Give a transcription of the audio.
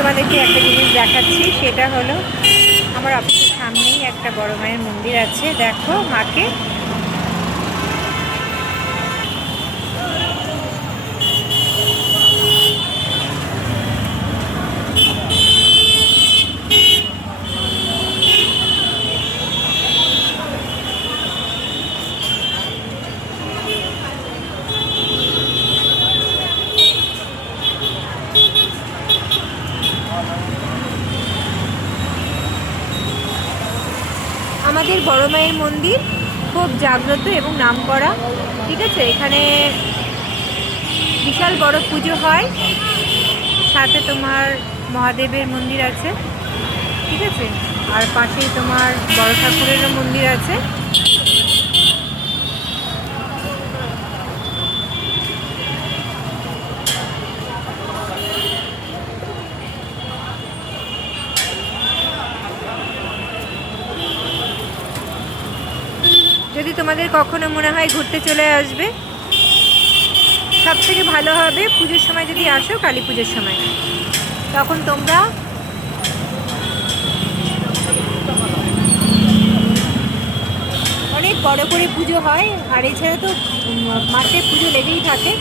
তোমাদেরকে একটা জিনিস দেখাচ্ছি, সেটা হলো আমার অফিসের সামনেই একটা বড় মায়ের মন্দির আছে। দেখো মাকে। আমাদের বড় মায়ের মন্দির খুব জাগ্রত এবং নামকরা। ঠিক আছে, এখানে বিশাল বড় পুজো হয়, সাথে তোমার মহাদেবের মন্দির আছে। ঠিক আছে, আর পাশেই তোমার বড় ঠাকুরেরও মন্দির আছে। যদি তোমাদের কখনো মনে হয় ঘুরতে চলে আসবে, সব থেকে ভালো হবে পুজোর সময় যদি আসো, কালী পুজোর সময়। তখন তোমরা অনেক বড় করে পুজো হয়, আর এছাড়া তো মাসে পুজো লেগেই থাকে।